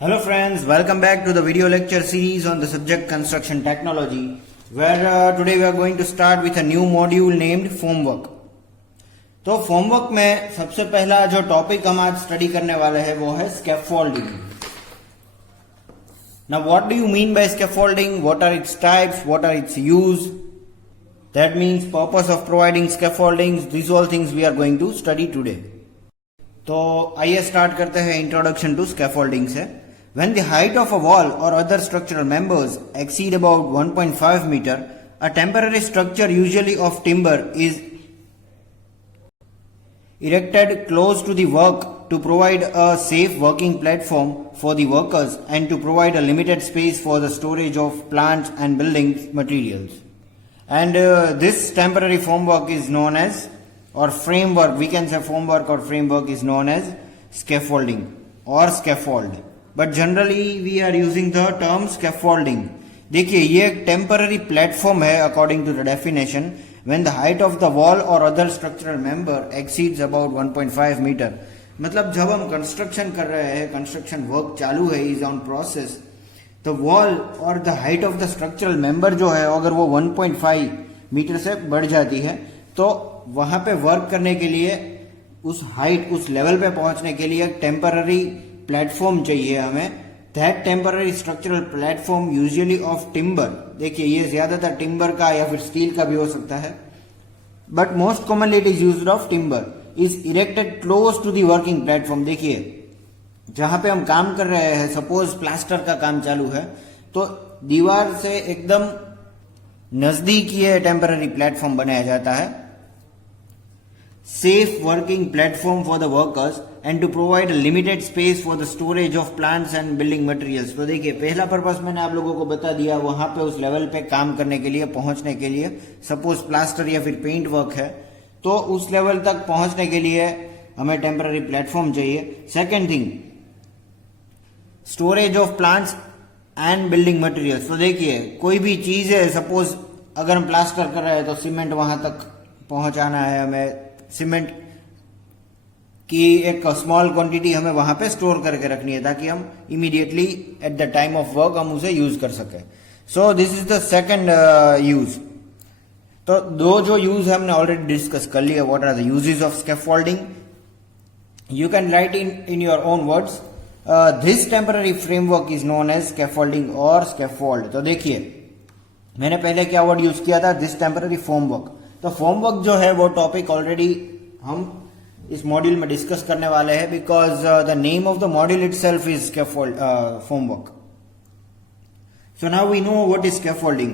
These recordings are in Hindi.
Hello friends, welcome back to the video lecture series on the subject construction technology, where today we are going to start with a new module named formwork. तो फॉर्मवर्क में सबसे पहला जो टॉपिक हम आज स्टडी करने वाले हैं वो है scaffolding. Now what do you mean by scaffolding? What are its types? What are its use? That means purpose of providing scaffoldings. These all things we are going to study today. तो आइए स्टार्ट करते हैं इंट्रोडक्शन टू स्कैफोल्डिंग से. When the height of a wall or other structural members exceed about 1.5 meter, a temporary structure usually of timber is erected close to the work to provide a safe working platform for the workers and to provide a limited space for the storage of plants and building materials. And this temporary formwork is known as, or framework, we can say formwork or framework is known as scaffolding or scaffold. But generally we are using the term scaffolding. देखिए ये एक टेम्पररी प्लेटफॉर्म है according to the definition when the height of the wall और other structural member exceeds about 1.5 metre. मतलब जब हम कंस्ट्रक्शन कर रहे हैं, कंस्ट्रक्शन वर्क चालू है, इज ऑन प्रोसेस, तो वॉल और the height of the structural member जो है अगर वो 1.5 मीटर से बढ़ जाती है तो वहां पे वर्क करने के लिए उस हाइट, उस लेवल पे पहुंचने के लिए एक टेम्पररी प्लेटफॉर्म चाहिए हमें. That temporary structural platform usually of timber, देखिए ये ज्यादातर टिम्बर का या फिर स्टील का भी हो सकता है, but most commonly it is used of timber, is erected close to the working platform. देखिए जहां पे हम काम कर रहे हैं, सपोज प्लास्टर का काम चालू है, तो दीवार से एकदम नजदीक ये टेम्पररी प्लेटफॉर्म बनाया जाता है. Safe working platform for the workers and to provide a limited space for the storage of plants and building materials. तो देखिए पहला पर्पस मैंने आप लोगों को बता दिया, वहां पे उस लेवल पे काम करने के लिए, पहुंचने के लिए, सपोज प्लास्टर या फिर पेंट वर्क है तो उस लेवल तक पहुंचने के लिए हमें टेम्पररी प्लेटफॉर्म चाहिए. Second thing, storage of plants and building materials. तो देखिए कोई भी चीज है, सपोज अगर हम प्लास्टर कर रहे हैं तो सीमेंट वहां तक पहुंचाना है हमें, सीमेंट की एक स्मॉल क्वांटिटी हमें वहां पे स्टोर करके रखनी है ताकि हम immediately at the time of work हम उसे यूज कर सके. So this is the second use. तो दो जो यूज हमने ऑलरेडी डिस्कस कर लिया. What are the uses of scaffolding? You can write in your own words. This temporary framework is known as scaffolding और स्कैफोल्ड. तो देखिए मैंने पहले क्या वर्ड यूज किया था, दिस टेम्पररी फॉर्मवर्क. तो फॉर्मवर्क जो है वो टॉपिक ऑलरेडी हम इस मॉड्यूल में डिस्कस करने वाले हैं, because the name of the module itself is formwork. So now we know what is scaffolding.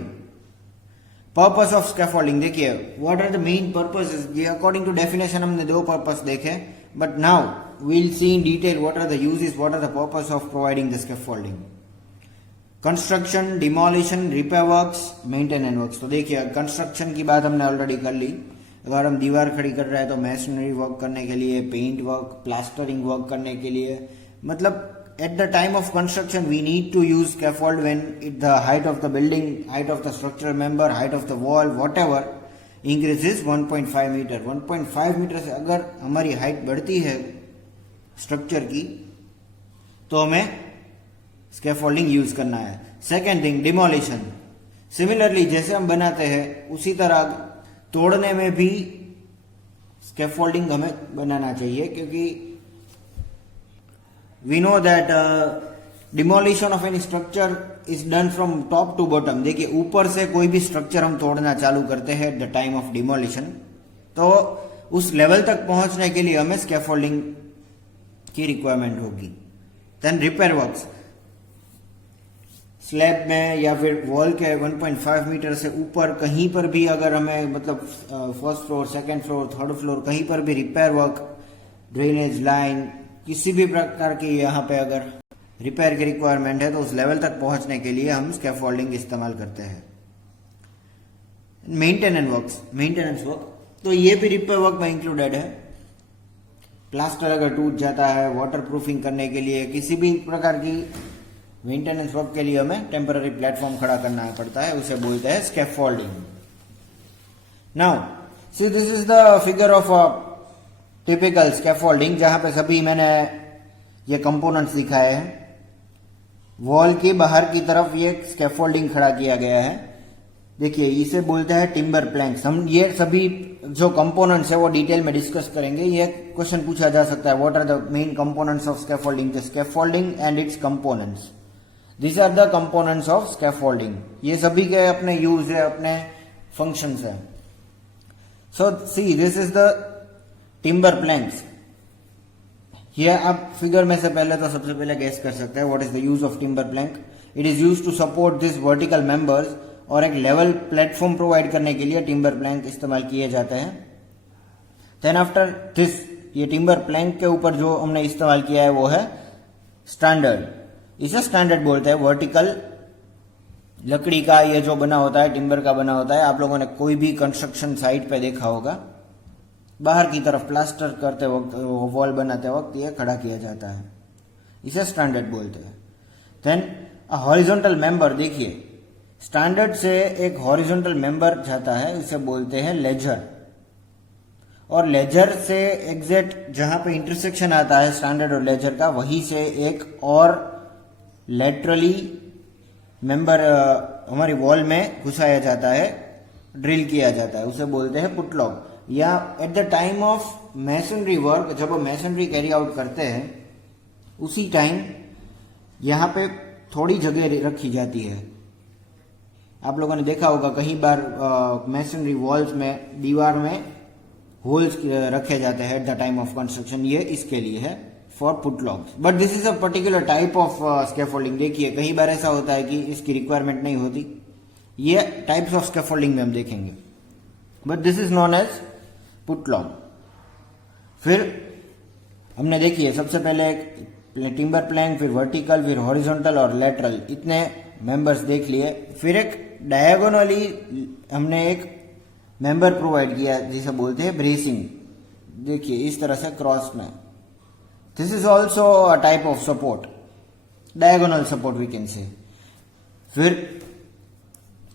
Purpose of scaffolding, देखिए what are the main purposes. ये अकॉर्डिंग टू डेफिनेशन हमने दो पर्पस देखे, but now we will see in detail what are the uses, what are the purpose of providing the scaffolding. Construction, demolition, repair works, maintenance works. तो देखिए कंस्ट्रक्शन की बात हमने ऑलरेडी कर ली. अगर हम दीवार खड़ी कर रहे हैं तो मैसनरी वर्क करने के लिए, पेंट वर्क, प्लास्टरिंग वर्क करने के लिए, मतलब at the time of construction we need to use scaffold when the height of the building, height of the structural member, height of the wall, whatever increases 1.5 metre. 1.5 metre से अगर हमारी हाइट बढ़ती है स्ट्रक्चर की तो हमें स्कैफोल्डिंग यूज करना है. Second thing, demolition. सिमिलरली जैसे हम बनाते हैं उसी तरह तोड़ने में भी स्कैफोल्डिंग हमें बनाना चाहिए, क्योंकि we know that demolition of any structure is done from top to bottom. देखिए ऊपर से कोई भी स्ट्रक्चर हम तोड़ना चालू करते हैं at the time of demolition, तो उस लेवल तक पहुंचने के लिए हमें स्कैफोल्डिंग की रिक्वायरमेंट होगी. Then repair works. स्लैब में या फिर वॉल के 1.5 मीटर से ऊपर कहीं पर भी अगर हमें, मतलब first floor, second floor, third floor, कहीं पर भी रिपेयर वर्क, ड्रेनेज लाइन, किसी भी प्रकार की यहाँ पे अगर रिपेयर की रिक्वायरमेंट है तो उस लेवल तक पहुंचने के लिए हम स्कैफोल्डिंग इस्तेमाल करते हैं. मेंटेनेंस वर्क, तो ये भी रिपेयर वर्क में इंक्लूडेड है. प्लास्टर अगर टूट जाता है, वाटर प्रूफिंग करने के लिए, किसी भी प्रकार की मेंटेनेंस वर्क के लिए हमें टेम्पररी प्लेटफॉर्म खड़ा करना पड़ता है, उसे बोलते हैं scaffolding. Now see this is the figure of typical scaffolding, जहां पे सभी मैंने ये कंपोनेंट्स दिखाए हैं. वॉल के बाहर की तरफ ये स्कैफोल्डिंग खड़ा किया गया है। देखिए इसे बोलते हैं टिम्बर प्लैंक्स। हम ये सभी जो कंपोनेंट्स है वो डिटेल में डिस्कस करेंगे। ये क्वेश्चन पूछा जा सकता है, what are the main components of scaffolding? The scaffolding and its components, this are the components of scaffolding. ये सभी के अपने यूज है, अपने फंक्शंस है। So see this is the timber planks. ये आप फिगर में से पहले तो सबसे पहले गेस कर सकते हैं what is the use of timber plank. It is use to support this vertical members, और एक लेवल प्लेटफॉर्म प्रोवाइड करने के लिए टिम्बर प्लैंक इस्तेमाल किए जाते हैं। देन आफ्टर दिस, ये टिम्बर प्लैंक के ऊपर जो हमने इस्तेमाल किया है वो है स्टैंडर्ड। इसे स्टैंडर्ड बोलते हैं। वर्टिकल लकड़ी का ये जो बना होता है, टिम्बर का बना होता है। आप लोगों ने कोई भी कंस्ट्रक्शन साइट पे देखा होगा, बाहर की तरफ प्लास्टर करते वक्त, वॉल बनाते वक्त ये खड़ा किया जाता है, इसे स्टैंडर्ड बोलते हैं। देन हॉरिजॉन्टल मेंबर, देखिए स्टैंडर्ड से एक हॉरिजॉन्टल मेंबर जाता है, इसे बोलते हैं लेजर। और लेजर से एग्जैक्ट जहां पे इंटरसेक्शन आता है स्टैंडर्ड और लेजर का, वहीं से एक और लेटरली मेंबर हमारी वॉल में घुसाया जाता है, ड्रिल किया जाता है, उसे बोलते हैं पुटलॉग। या eight the time of masonry work, जब हम मैसनरी कैरी आउट करते हैं उसी टाइम यहां पे थोड़ी जगह रखी जाती है। आप लोगों ने देखा होगा कई बार मैसनरी वॉल्स में, दीवार में होल्स रखे जाते हैं at the time of construction. ये इसके लिए है, for putlogs. But this is a particular type of scaffolding. देखिए कई बार ऐसा होता है कि इसकी रिक्वायरमेंट नहीं होती। ये टाइप्स ऑफ स्कैफोल्डिंग में हम देखेंगे, but this is known as putlog. फिर हमने देखिए सबसे पहले एक टिम्बर प्लैंक, फिर वर्टिकल, फिर हॉरिजॉन्टल और लेटरल, इतने मेंबर्स देख लिए। फिर एक डायगोनली हमने एक मेंबर प्रोवाइड किया जिसे बोलते हैं ब्रेसिंग। देखिए इस तरह से क्रॉस में, this is also a type of support, diagonal support we can say. फिर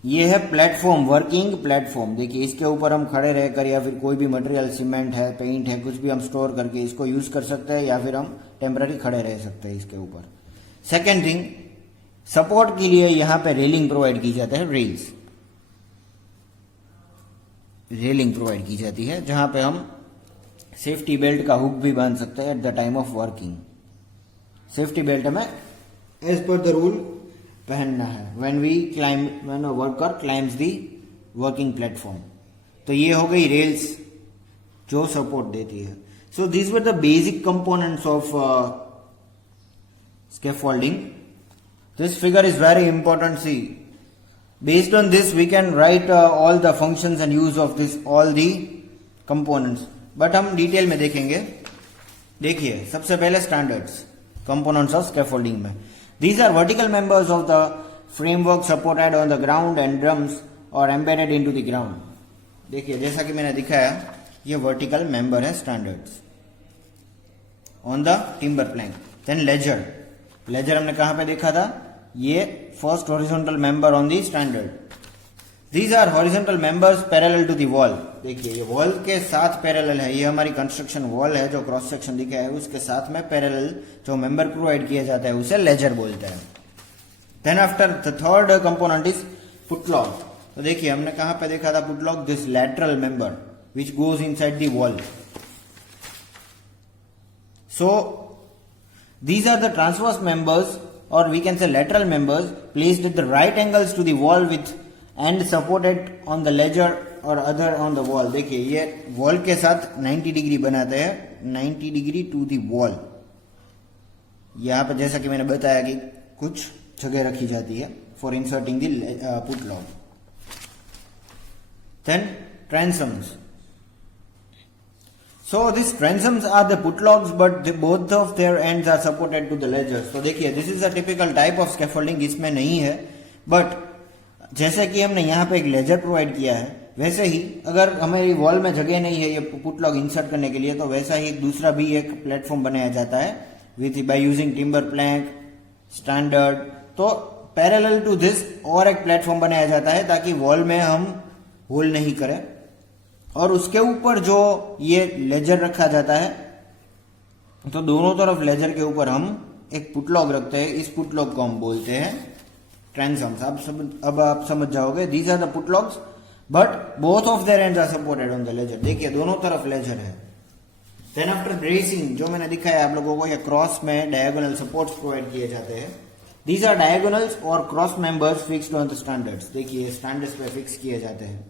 ये है प्लेटफॉर्म, वर्किंग प्लेटफॉर्म। देखिए इसके ऊपर हम खड़े रहकर या फिर कोई भी मटेरियल, सीमेंट है, पेंट है, कुछ भी हम स्टोर करके इसको यूज कर सकते हैं, या फिर हम टेम्पररी खड़े रह सकते हैं इसके ऊपर। सेकेंड थिंग, सपोर्ट के लिए यहां पे रेलिंग प्रोवाइड की जाती है, रेल्स, रेलिंग प्रोवाइड की जाती है, जहां पे हम सेफ्टी बेल्ट का हुक भी बांध सकते हैं at the time of working. Safety belt हमें एज पर द रूल पहनना है when a worker climbs the working platform. तो ये हो गई रेल्स जो सपोर्ट देती है। So these were the basic components of scaffolding. This figure is very important. See, based on this we can write all the functions and use of this, all the components. But हम डिटेल में देखेंगे। देखिए सबसे पहले स्टैंडर्ड्स, कंपोनेंट्स ऑफ स्कैफोल्डिंग में, these are vertical members of the framework supported on the ground and drums or embedded into the ground. देखिए जैसा कि मैंने दिखाया, ये वर्टिकल मेंबर है standards on the timber plank. Then ledger, ledger हमने कहां पे देखा था? ये first horizontal member on the standard. These are horizontal members parallel to the wall. देखिए ये वॉल के साथ पैरेलल है, ये हमारी कंस्ट्रक्शन वॉल है जो क्रॉस सेक्शन दिखा है, उसके साथ में पैरेलल जो मेंबर प्रोवाइड किया जाता है उसे लेजर बोलते हैं। Then after the third component is putlog. तो देखिए हमने कहां पे देखा था putlog? This lateral member which goes inside the wall. So these are the transverse members, or we can say lateral members, placed at the right angles to the wall with and supported on the ledger or other on the wall. देखिए ये वॉल के साथ 90 डिग्री बनाते हैं, 90 डिग्री टू दी वॉल। यहाँ पे जैसा कि मैंने बताया कि कुछ जगह रखी जाती है for inserting the putlog. Then transoms. So these transoms are the putlogs, but both of their ends are supported to the ledgers. तो देखिए this is a typical type of scaffolding, इसमें नहीं है, but जैसे कि हमने यहाँ पे एक लेजर प्रोवाइड किया है, वैसे ही अगर हमारी वॉल में जगह नहीं है ये पुटलॉग इंसर्ट करने के लिए, तो वैसा ही दूसरा भी एक प्लेटफॉर्म बनाया जाता है with by using timber plank, standard. तो पैरेलल टू दिस और एक प्लेटफॉर्म बनाया जाता है ताकि वॉल में हम होल नहीं करें, और उसके ऊपर जो ये लेजर रखा जाता है, तो दोनों तरफ लेजर के ऊपर हम एक पुटलॉग रखते हैं, इस पुटलॉग को हम बोलते हैं ट्रांसम्स। अब आप समझ जाओगे, these are the putlogs but both of their ends are supported on the ledger. देखिए दोनों तरफ लेजर है। देन आफ्टर ब्रेसिंग, जो मैंने दिखाया आप लोगों को, या क्रॉस में डायगोनल सपोर्ट्स प्रोवाइड किए जाते हैं। दीज आर डायगोनल्स और cross members fixed on the standards. देखिए स्टैंडर्ड्स पे फिक्स किए जाते हैं।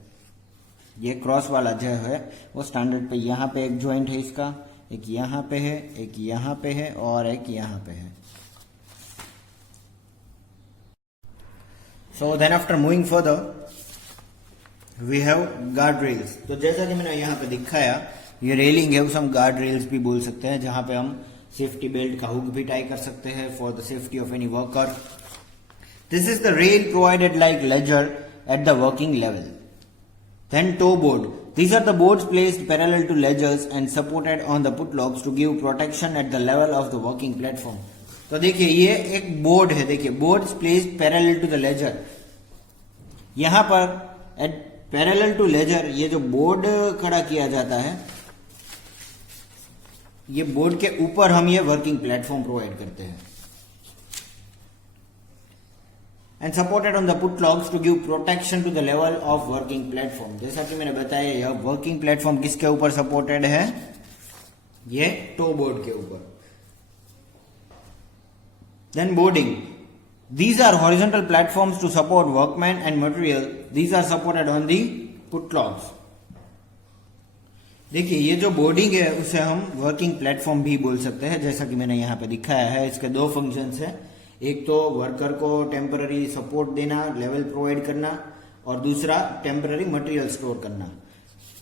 ये क्रॉस वाला जो है वो स्टैंडर्ड पे, यहाँ पे एक ज्वाइंट है इसका, एक यहाँ पे है, एक यहाँ पे है और एक यहाँ पे है। So then after moving further we have guard rails. तो जैसा कि मैंने यहाँ पे दिखाया, ये रेलिंग है, उसे हम गार्ड रेल्स भी बोल सकते हैं, जहां पे हम सेफ्टी बेल्ट का हुक भी टाई कर सकते हैं for the safety of any worker. This is the rail provided like ledger at the working level. Then toe board. These are the boards placed parallel to ledgers and supported on the putlogs to give protection at the level of the working platform. तो देखिए ये एक बोर्ड है, देखिए boards placed parallel to the ledger। यहां पर at parallel to ledger ये जो बोर्ड खड़ा किया जाता है, ये बोर्ड के ऊपर हम ये वर्किंग प्लेटफॉर्म प्रोवाइड करते हैं। And supported on the putlogs to give protection to the level of working platform. जैसा कि मैंने बताया, यह वर्किंग प्लेटफॉर्म किसके ऊपर सपोर्टेड है? ये टो बोर्ड के ऊपर। Then boarding, these are horizontal platforms to support workmen and material. These are supported on the putlogs. देखिए ये जो बोर्डिंग है उसे हम वर्किंग प्लेटफॉर्म भी बोल सकते हैं, जैसा कि मैंने यहाँ पे दिखाया है। इसके दो फंक्शंस हैं, एक तो वर्कर को टेम्पररी सपोर्ट देना, लेवल प्रोवाइड करना, और दूसरा टेम्पररी मटेरियल स्टोर करना।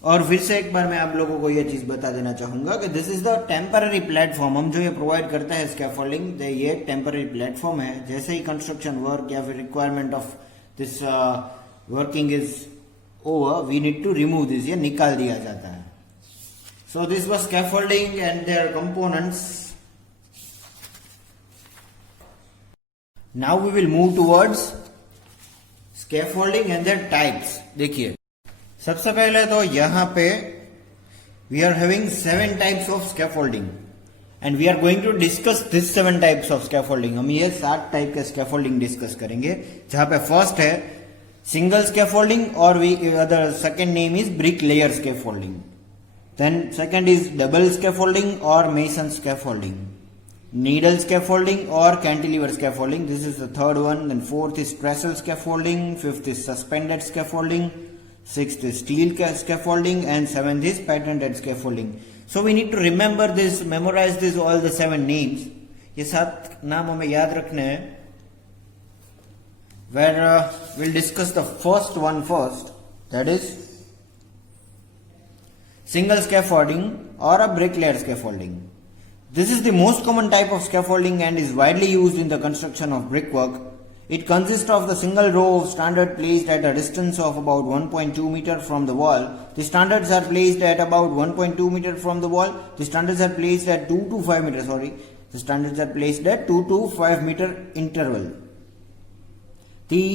और फिर से एक बार मैं आप लोगों को ये चीज बता देना चाहूंगा कि this is the temporary platform. हम जो ये प्रोवाइड करते हैं स्कैफोल्डिंग, ये टेम्पररी प्लेटफॉर्म है। जैसे ही कंस्ट्रक्शन वर्क या फिर requirement of this working is over, we need to remove this, ये निकाल दिया जाता है। So this was scaffolding and their components. Now we will move towards scaffolding and their types. देखिए सबसे पहले तो यहां पे we are having 7 types of scaffolding and we are going to discuss this 7 types of scaffolding. हम ये 7 टाइप के स्कैफोल्डिंग डिस्कस करेंगे, जहां पे फर्स्ट है सिंगल स्कैफोल्डिंग और other second name is brick layer scaffolding. Then second is double scaffolding और mason scaffolding, needle scaffolding or cantilever scaffolding. This is the third one. Then fourth is trestle scaffolding, fifth is suspended scaffolding, sixth is steel scaffolding, and seventh is patented scaffolding. So we need to remember this, memorize this, all the 7 names. ये 7 नाम हमें याद रखने हैं। Where we'll discuss the first one first, that is single scaffolding or a brick layer scaffolding. This is the most common type of scaffolding and is widely used in the construction of brickwork. It consists of the single row of standard placed at a distance of about 1.2 meter from the wall. The standards are placed at about 1.2 meter from the wall. The standards are placed at 2 to 5 meter. The standards are placed at 2 to 5 meter interval. The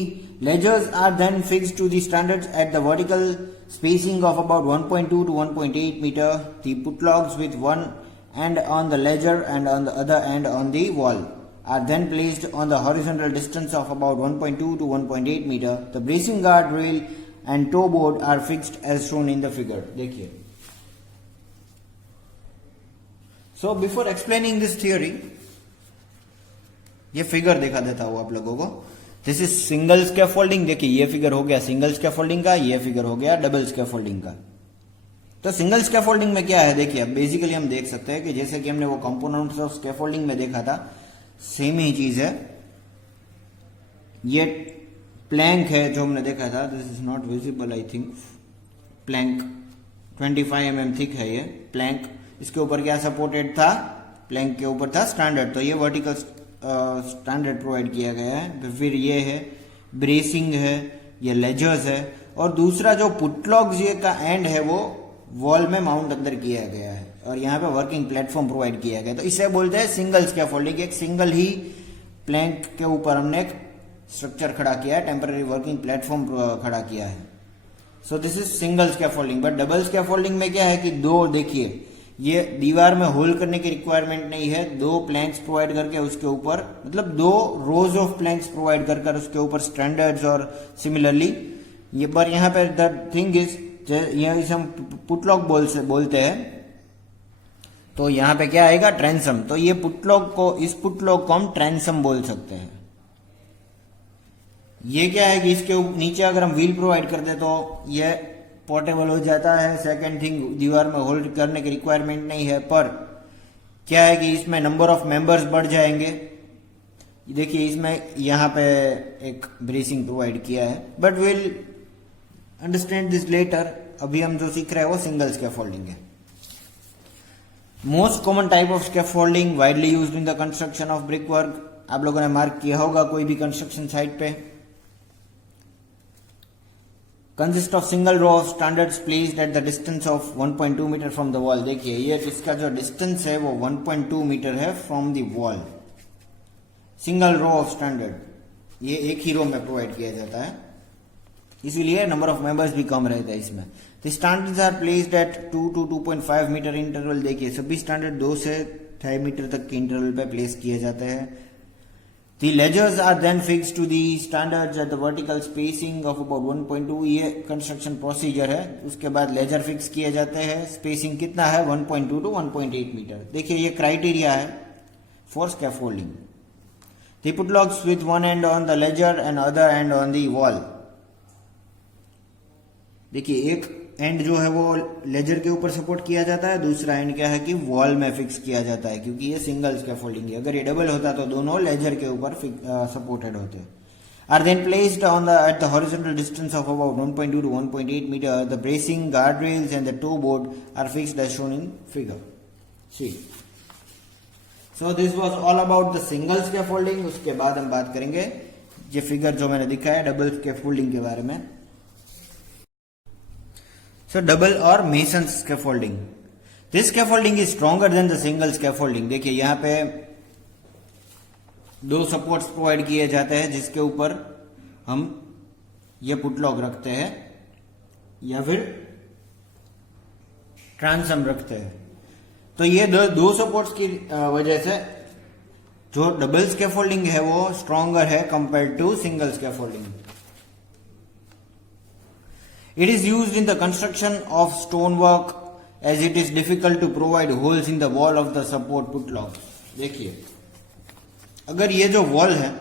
ledgers are then fixed to the standards at the vertical spacing of about 1.2 to 1.8 meter. The putlogs with one end on the ledger and on the other end on the wall are then placed on the horizontal distance of about 1.2 to 1.8 meter. The bracing guard rail and toe board are fixed as shown in the figure. देखिए, so before explaining this theory, ये फिगर दिखा देता हूं आप लोगों को। This is single scaffolding. देखिए ये फिगर हो गया सिंगल स्कैफोल्डिंग का, ये फिगर हो गया डबल स्कैफोल्डिंग का। तो सिंगल स्कैफोल्डिंग में क्या है, देखिए अब बेसिकली हम देख सकते हैं कि जैसे कि हमने वो कंपोनेंट्स ऑफ स्कैफोल्डिंग में देखा था, सेम ही चीज है। ये प्लैंक है जो हमने देखा था, this is not visible I think. Plank 25 mm thick है ये प्लैंक। इसके ऊपर क्या सपोर्टेड था? प्लैंक के ऊपर था स्टैंडर्ड। तो ये वर्टिकल स्टैंडर्ड प्रोवाइड किया गया है। फिर ये है ब्रेसिंग है, ये लेजर्स है, और दूसरा जो पुटलॉग्स ये का एंड है वो वॉल में माउंट अंदर किया गया है, और यहाँ पे वर्किंग प्लेटफॉर्म प्रोवाइड किया गया है। तो इसे बोलते हैं सिंगल स्कैफोल्डिंग। एक सिंगल ही प्लैंक के ऊपर हमने एक स्ट्रक्चर खड़ा किया है, टेम्पररी वर्किंग प्लेटफॉर्म खड़ा किया है। So this is single scaffolding. But double scaffolding में क्या है कि दो, देखिए ये दीवार में होल करने की रिक्वायरमेंट नहीं है, 2 प्लैंक्स प्रोवाइड करके उसके ऊपर, मतलब 2 रोज ऑफ प्लैंक्स प्रोवाइड कर उसके ऊपर स्टैंडर्ड्स और सिमिलरली ये, पर यहाँ पे द थिंग इज, यह इसे हम पुटलॉक बोलते हैं, तो यहाँ पे क्या आएगा, ट्रेंसम। तो ये पुटलॉक को, इस पुटलॉक को हम ट्रेंसम बोल सकते हैं। ये क्या है कि इसके नीचे अगर हम व्हील प्रोवाइड कर दे तो ये पोर्टेबल हो जाता है। सेकंड थिंग, दीवार में होल्ड करने की रिक्वायरमेंट नहीं है, पर क्या है कि इसमें नंबर ऑफ मेंबर्स बढ़ जाएंगे। देखिए इसमें यहाँ पे एक ब्रेसिंग प्रोवाइड किया है, but will understand this later. अभी हम जो सीख रहे हैं वो सिंगल स्कैफोल्डिंग है। Most common type of scaffolding widely used in the construction of brick work. आप लोगों ने मार्क किया होगा कोई भी कंस्ट्रक्शन साइट पे। Consist of single row of standards placed at the distance of 1.2 metre from the wall. देखिए ये इसका जो डिस्टेंस है वो 1.2 मीटर है from the wall. Single row of standard, ये एक ही रो में प्रोवाइड किया जाता है, इसीलिए नंबर ऑफ मेंबर्स भी कम रहता है इसमें। The standards are placed at 2 to 2.5 metre interval. देखिए सभी स्टैंडर्ड 2 से 2.5 मीटर तक के इंटरवल पे प्लेस किए जाते हैं। The ledgers are then fixed to the standards at the vertical spacing of about 1.2। ये कंस्ट्रक्शन प्रोसीजर है। उसके बाद लेजर फिक्स किए जाते हैं। स्पेसिंग कितना है, 1.2 to 1.8 मीटर। देखिए ये क्राइटेरिया है for scaffolding. They put logs with one end on the ledger and other end on the wall। देखिए एक एंड जो है वो लेजर के ऊपर सपोर्ट किया जाता है, दूसरा एंड क्या है कि वॉल में फिक्स किया जाता है, क्योंकि ये सिंगल स्कैफोल्डिंग है। अगर ये डबल होता तो दोनों लेजर के ऊपर सपोर्टेड होते। Are then placed on the at the horizontal distance of about 1.2 to 1.8 metre. The bracing, guard rails and the toe board are fixed as shown in figure C. So this was all about the single scaffolding. उसके बाद हम बात करेंगे ये फिगर जो मैंने दिखाया डबल स्कैफोल्डिंग के बारे में। So double or mason scaffolding. This scaffolding is stronger than the single scaffolding। देखिए यहाँ पे 2 सपोर्ट्स प्रोवाइड किए जाते हैं जिसके ऊपर हम ये पुटलॉक रखते हैं या फिर ट्रांसम रखते हैं। तो ये दो सपोर्ट्स की वजह से जो डबल स्कैफोल्डिंग है वो स्ट्रॉन्गर है compare to single scaffolding. It is used in the construction of stonework as it is difficult to provide holes in the wall of the support putlock। देखिए अगर ये जो वॉल है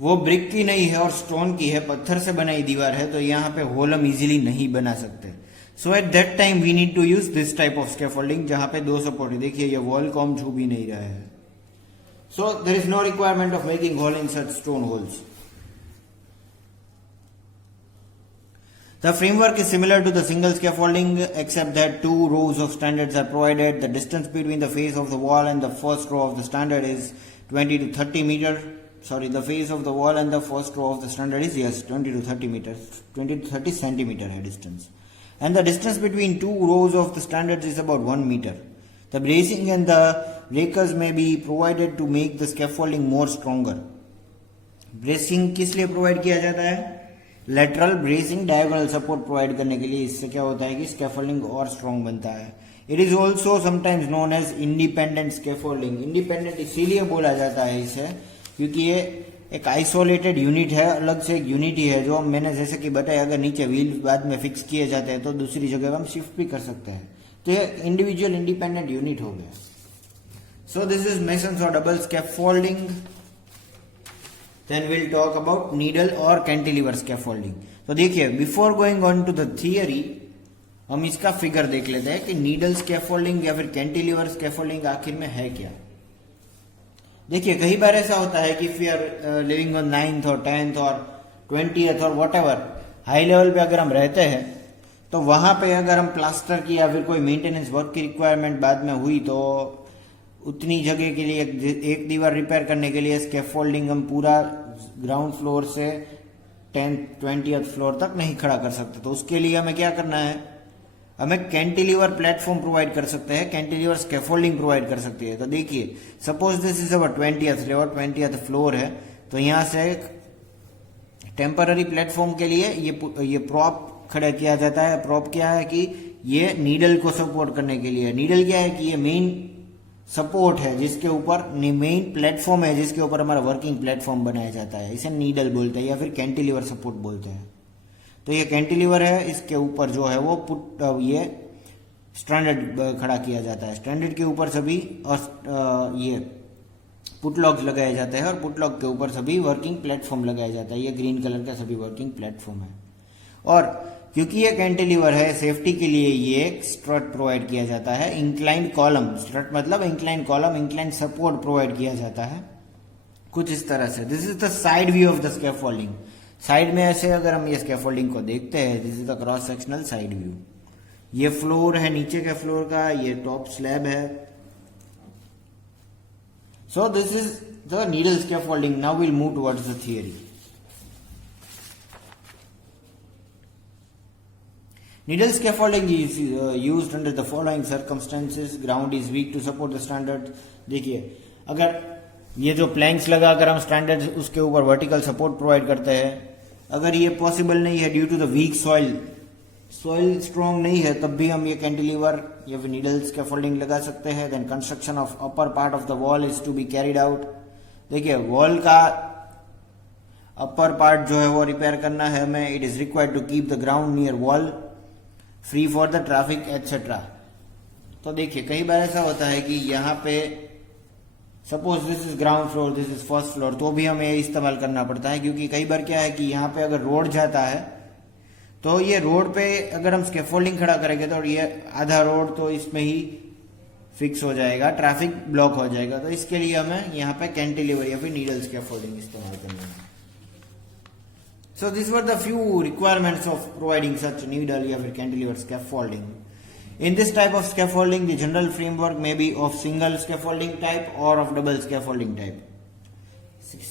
वो ब्रिक की नहीं है और स्टोन की है, पत्थर से बनाई दीवार है, तो यहाँ पे होल हम इजीली नहीं बना सकते। So at that time we need to use this type of scaffolding जहां पे 2 सपोर्ट है। देखिए ये वॉल को हम छू भी नहीं रहा है। So there is no requirement of making hole in such stone holes. The framework is similar to the single scaffolding except that 2 rows of standards are provided. The distance between the face of the wall and the first row of the standard is 20 to 30 meter. Sorry, the face of the wall and the first row of the standard is 20 to 30 meters, 20 to 30 centimeter distance. And the distance between 2 rows of the standards is about 1 meter. The bracing and the breakers may be provided to make the scaffolding more stronger. Bracing किस लिए प्रोवाइड किया जाता है? Lateral bracing, diagonal support provide करने के लिए। इससे क्या होता है कि स्कैफोल्डिंग और स्ट्रॉन्ग बनता है। It is also sometimes known as independent scaffolding. Independent इसीलिए बोला जाता है इसे क्योंकि ये एक आइसोलेटेड यूनिट है, अलग से एक यूनिट ही है जो मैंने जैसे कि बताया अगर नीचे व्हील बाद में फिक्स किए जाते हैं तो दूसरी जगह हम शिफ्ट भी कर सकते हैं। तो ये इंडिविजुअल इंडिपेंडेंट यूनिट हो गया। सो दिस इज मेसन्स और double scaffolding. Then we'll talk about needle और कैंटिलीवर स्कैफोल्डिंग। तो देखिए before going on to the theory हम इसका फिगर देख लेते हैं कि नीडल स्कैफोल्डिंग या फिर कैंटिलीवर स्कैफोल्डिंग आखिर में है क्या। देखिए कई बार ऐसा होता है कि if you are living on 9th और 10th और 20th और व्हाटएवर हाई लेवल पे अगर हम रहते हैं तो वहां पे अगर हम प्लास्टर की या फिर कोई मेंटेनेंस वर्क की रिक्वायरमेंट बाद में हुई तो उतनी जगह के लिए एक दीवार रिपेयर करने के लिए स्कैफोल्डिंग हम पूरा ग्राउंड फ्लोर से 10th 20th फ्लोर तक नहीं खड़ा कर सकते। तो उसके लिए हमें क्या करना है, हमें कैंटिलीवर प्लेटफॉर्म प्रोवाइड कर सकते हैं, कैंटिलीवर स्कैफोल्डिंग प्रोवाइड कर सकती है। तो देखिए suppose this is our 20th level, 20th floor है, तो यहाँ से टेम्पररी प्लेटफॉर्म के लिए ये प्रॉप खड़ा किया जाता है। प्रॉप क्या है कि ये नीडल को सपोर्ट करने के लिए। नीडल क्या है कि ये मेन सपोर्ट है जिसके ऊपर, मेन प्लेटफॉर्म है जिसके ऊपर हमारा वर्किंग प्लेटफॉर्म बनाया जाता है, इसे नीडल बोलते हैं या फिर कैंटिलीवर सपोर्ट बोलते हैं। तो ये कैंटिलीवर है, इसके ऊपर जो है वो ये स्टैंडर्ड खड़ा किया जाता है। स्टैंडर्ड के ऊपर सभी और ये पुटलॉक्स लगाए जाते हैं और पुटलॉक के ऊपर सभी वर्किंग प्लेटफॉर्म लगाया जाता है। ये ग्रीन कलर का सभी वर्किंग प्लेटफॉर्म है। और क्योंकि ये कैंटिलीवर है, सेफ्टी के लिए ये एक स्ट्रट प्रोवाइड किया जाता है, इंक्लाइंड कॉलम। स्ट्रट मतलब inclined column, inclined support provide किया जाता है कुछ इस तरह से। This is the side view of the scaffolding. Side में ऐसे अगर हम ये स्कैफोल्डिंग को देखते हैं, this is the cross sectional side view. ये फ्लोर है नीचे के फ्लोर का, ये टॉप स्लैब है। So this is the needle scaffolding. Now will move towards the theory. Needle scaffolding is used under the following circumstances. Ground is weak to support the standard. देखिए, अगर ये जो प्लैंक्स लगाकर हम स्टैंडर्ड उसके ऊपर वर्टिकल सपोर्ट प्रोवाइड करते हैं, अगर ये पॉसिबल नहीं है due to the weak soil strong नहीं है, तब भी हम ये कैंटिलीवर या फिर नीडल स्कैफोल्डिंग लगा सकते हैं। Then construction of upper part of the wall is to be carried out. देखिए, वॉल का अपर पार्ट जो है वो रिपेयर करना है हमें। It is required to keep the ground near wall free for the traffic etcetera. तो देखिए, कई बार ऐसा होता है कि यहाँ पे suppose this is ground floor, this is first floor, तो भी हमें इस्तेमाल करना पड़ता है। क्योंकि कई बार क्या है कि यहाँ पे अगर रोड जाता है तो ये रोड पे अगर हम स्कैफोल्डिंग खड़ा करेंगे तो ये आधा रोड तो इसमें ही फिक्स हो जाएगा, ट्रैफिक ब्लॉक हो जाएगा। तो इसके लिए हमें यहाँ पे कैंटिलीवर या फिर नीडल स्कैफोल्डिंग इस्तेमाल करना है। So these were the few requirements of providing such needle या फिर cantilever scaffolding. In this type of scaffolding, the general framework may be of single scaffolding type or of double scaffolding type.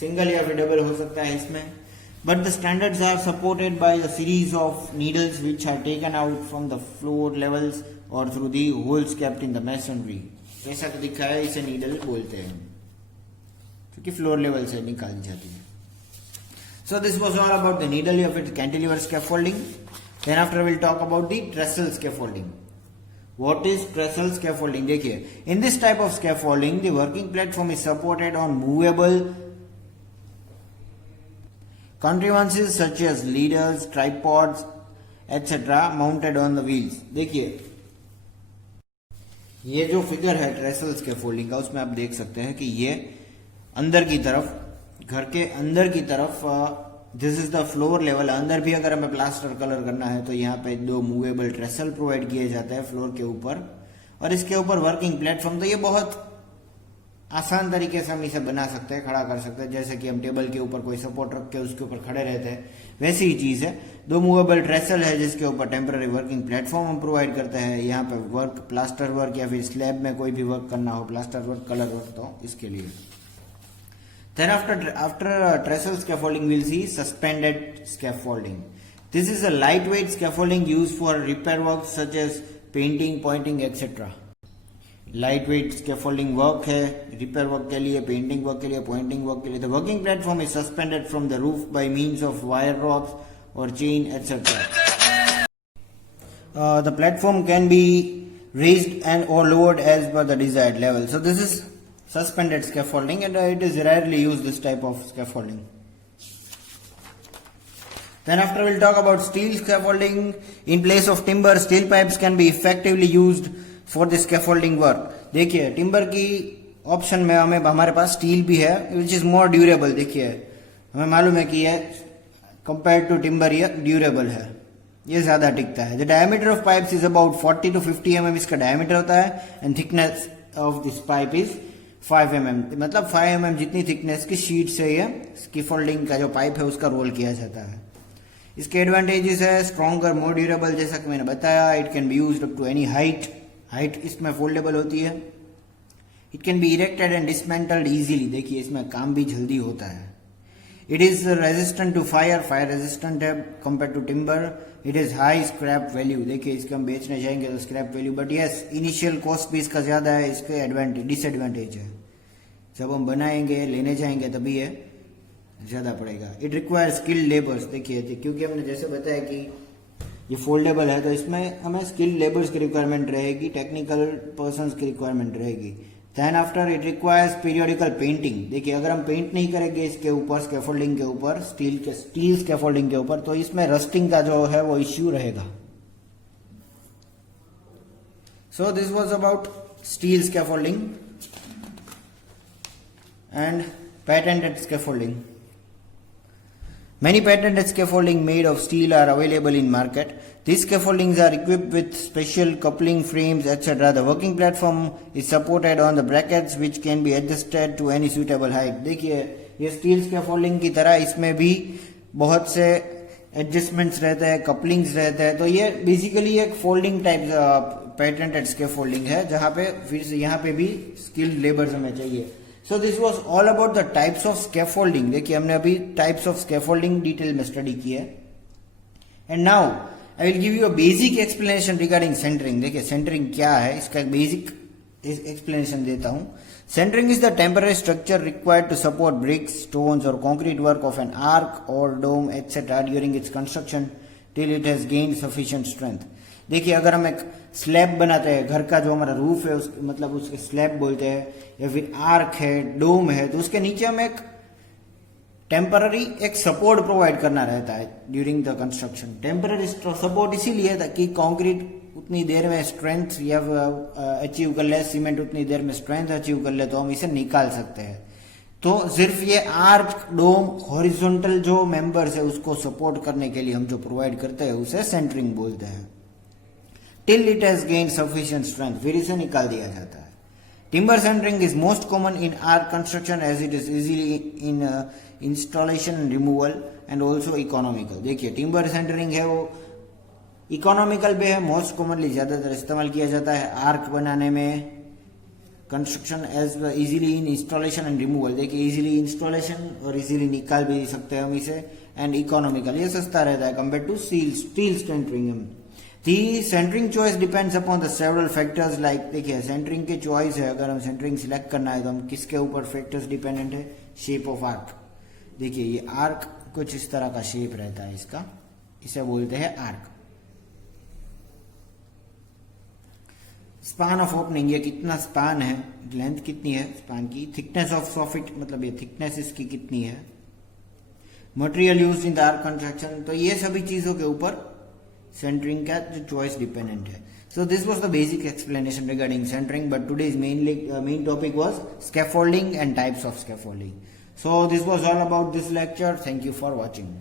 Single या फिर double हो सकता है इसमें, but the standards are supported by a series of needles which are taken out from the floor levels or through the holes kept in the masonry. जैसा कि दिखा है, इसे needle बोलते हैं क्योंकि फ्लोर लेवल से निकाली जाती है। So this was all about the needle of its cantilever scaffolding. Then after we'll talk about the trestle scaffolding. What is trestle scaffolding? देखिए, in this type of scaffolding, the working platform is supported on movable contrivances such as leaders, tripods, etc. mounted on the wheels. देखिए, ये जो फिगर है trestle scaffolding का, उसमें आप देख सकते हैं कि ये अंदर की तरफ, घर के अंदर की तरफ, this is the floor level. अंदर भी अगर हमें प्लास्टर कलर करना है तो यहाँ पे दो मूवेबल ट्रेसल प्रोवाइड किए जाते हैं फ्लोर के ऊपर और इसके ऊपर वर्किंग प्लेटफॉर्म। तो ये बहुत आसान तरीके से हम इसे बना सकते हैं, खड़ा कर सकते हैं। जैसे कि हम टेबल के ऊपर कोई सपोर्ट रख के उसके ऊपर खड़े रहते हैं, वैसी ही चीज है। दो मूवेबल ट्रेसल है जिसके ऊपर टेम्पररी वर्किंग प्लेटफॉर्म हम प्रोवाइड करते हैं। यहाँ पे वर्क, प्लास्टर वर्क या फिर स्लैब में कोई भी वर्क करना हो, प्लास्टर वर्क, कलर वर्क, तो इसके लिए। Then after trestle scaffolding, we'll see suspended scaffolding. This is a lightweight scaffolding used for repair work such as painting, pointing, etc. Lightweight scaffolding work है repair work के लिए, painting work के लिए, pointing work के लिए. The working platform is suspended from the roof by means of wire ropes or chain, etc. The platform can be raised and or lowered as per the desired level. So this is suspended scaffolding and it is rarely used, this type of scaffolding. Then after we'll talk about steel scaffolding. In place of timber, steel pipes can be effectively used for the scaffolding work. देखिए, टिम्बर की ऑप्शन में हमें हमारे पास स्टील भी है विच इज मोर ड्यूरेबल। देखिए, हमें मालूम है कि ये कंपेयर टू टिम्बर ये ड्यूरेबल है, ये ज्यादा टिकता है। The diameter of pipes is about 40 to 50 mm इसका डायमीटर होता है and thickness of this pipe is 5 mm, मतलब 5 mm जितनी थिकनेस की शीट से ये स्कैफोल्डिंग का जो पाइप है उसका रोल किया जाता है। इसके एडवांटेजेस है स्ट्रॉन्गर, मोर ड्यूरेबल, जैसा कि मैंने बताया। It can be used up to any height इसमें फोल्डेबल होती है। It can be erected and dismantled easily. देखिए, इसमें काम भी जल्दी होता है। It is resistant to fire resistant है compare to timber. It is high scrap value. देखिए, इसके हम बेचने जाएंगे तो scrap value, but yes initial cost भी इसका ज्यादा है। इसके डिसएडवांटेज है, जब हम बनाएंगे, लेने जाएंगे तभी ये ज्यादा पड़ेगा। It require skilled labours. देखिए, क्योंकि हमने जैसे बताया कि ये फोल्डेबल है, तो इसमें हमें स्किल्ड लेबर्स की रिक्वायरमेंट रहेगी, टेक्निकल पर्सन्स की रिक्वायरमेंट रहेगी। Then after it requires periodical painting. देखिए अगर हम पेंट नहीं करेंगे इसके ऊपर, स्कैफोल्डिंग के ऊपर, स्टील स्कैफोल्डिंग के ऊपर, तो इसमें रस्टिंग का जो है वो इश्यू रहेगा। सो this was about steel scaffolding and patented scaffolding. Many patented scaffolding made of steel are available in market. These scaffoldings are equipped with special coupling frames, etc. The working platform is supported on the brackets which can be adjusted to any suitable height. देखिए ये स्टील स्कैफोल्डिंग की तरह इसमें भी बहुत से एडजस्टमेंट्स रहते हैं, कपलिंग्स रहते हैं। तो ये बेसिकली एक फोल्डिंग टाइप पेटेंटेड स्कैफोल्डिंग है, जहाँ पे फिर यहाँ पे भी स्किल्ड लेबर्स हमें चाहिए। So this was all about the types of scaffolding. देखिए हमने अभी types of scaffolding डिटेल में स्टडी की है। And now I will give you a basic explanation regarding centering. देखिए centering क्या है, इसका एक basic explanation देता हूँ। Centering is the temporary structure required to support bricks, stones or concrete work of an arc or dome etc. during its construction till it has gained sufficient strength. देखिए अगर हम एक स्लैब बनाते हैं, घर का जो हमारा रूफ है उसके मतलब उसके स्लैब बोलते हैं, या फिर आर्क है, डोम है, तो उसके नीचे हमें एक टेम्पररी एक सपोर्ट प्रोवाइड करना रहता है during the construction. Temporary support इसीलिए ताकि कंक्रीट उतनी देर में स्ट्रेंथ या अचीव कर ले, सीमेंट उतनी देर में स्ट्रेंथ अचीव कर ले तो हम इसे निकाल सकते हैं। तो सिर्फ ये आर्क, डोम, हॉरिजॉन्टल जो मेंबर्स है उसको सपोर्ट करने के लिए हम जो प्रोवाइड करते हैं उसे सेंटरिंग बोलते हैं। Till it has gained sufficient strength, फिर इसे निकाल दिया जाता है। Timber centering is most common in arch construction as it is easily in installation and removal and also economical. देखिए टिम्बर सेंटरिंग है वो इकोनॉमिकल भी है, मोस्ट कॉमनली ज्यादातर इस्तेमाल किया जाता है आर्क बनाने में, construction as easily in installation and removal. देखिए इजीली इंस्टॉलेशन और इजीली निकाल भी सकते हैं हम इसे, एंड इकोनॉमिकल ये सस्ता रहता है compare to steel centering. The centering choice depends upon the several factors like देखिए सेंटरिंग के चॉइस है, अगर हम सेंटरिंग सिलेक्ट करना है तो हम किसके ऊपर फैक्टर्स डिपेंडेंट है, शेप ऑफ आर्क। देखिए ये आर्क कुछ इस तरह का शेप रहता है इसका, इसे बोलते हैं आर्क। स्पान ऑफ ओपनिंग, ये कितना स्पान है, लेंथ कितनी है स्पान की, थिकनेस ऑफ सॉफिट मतलब ये थिकनेस इसकी कितनी है, material used in the arc construction, तो ये सभी चीजों के ऊपर centering का जो choice dependent है। So this was the basic explanation regarding centering, but today's main topic was scaffolding and types of scaffolding. So this was all about this lecture. Thank you for watching.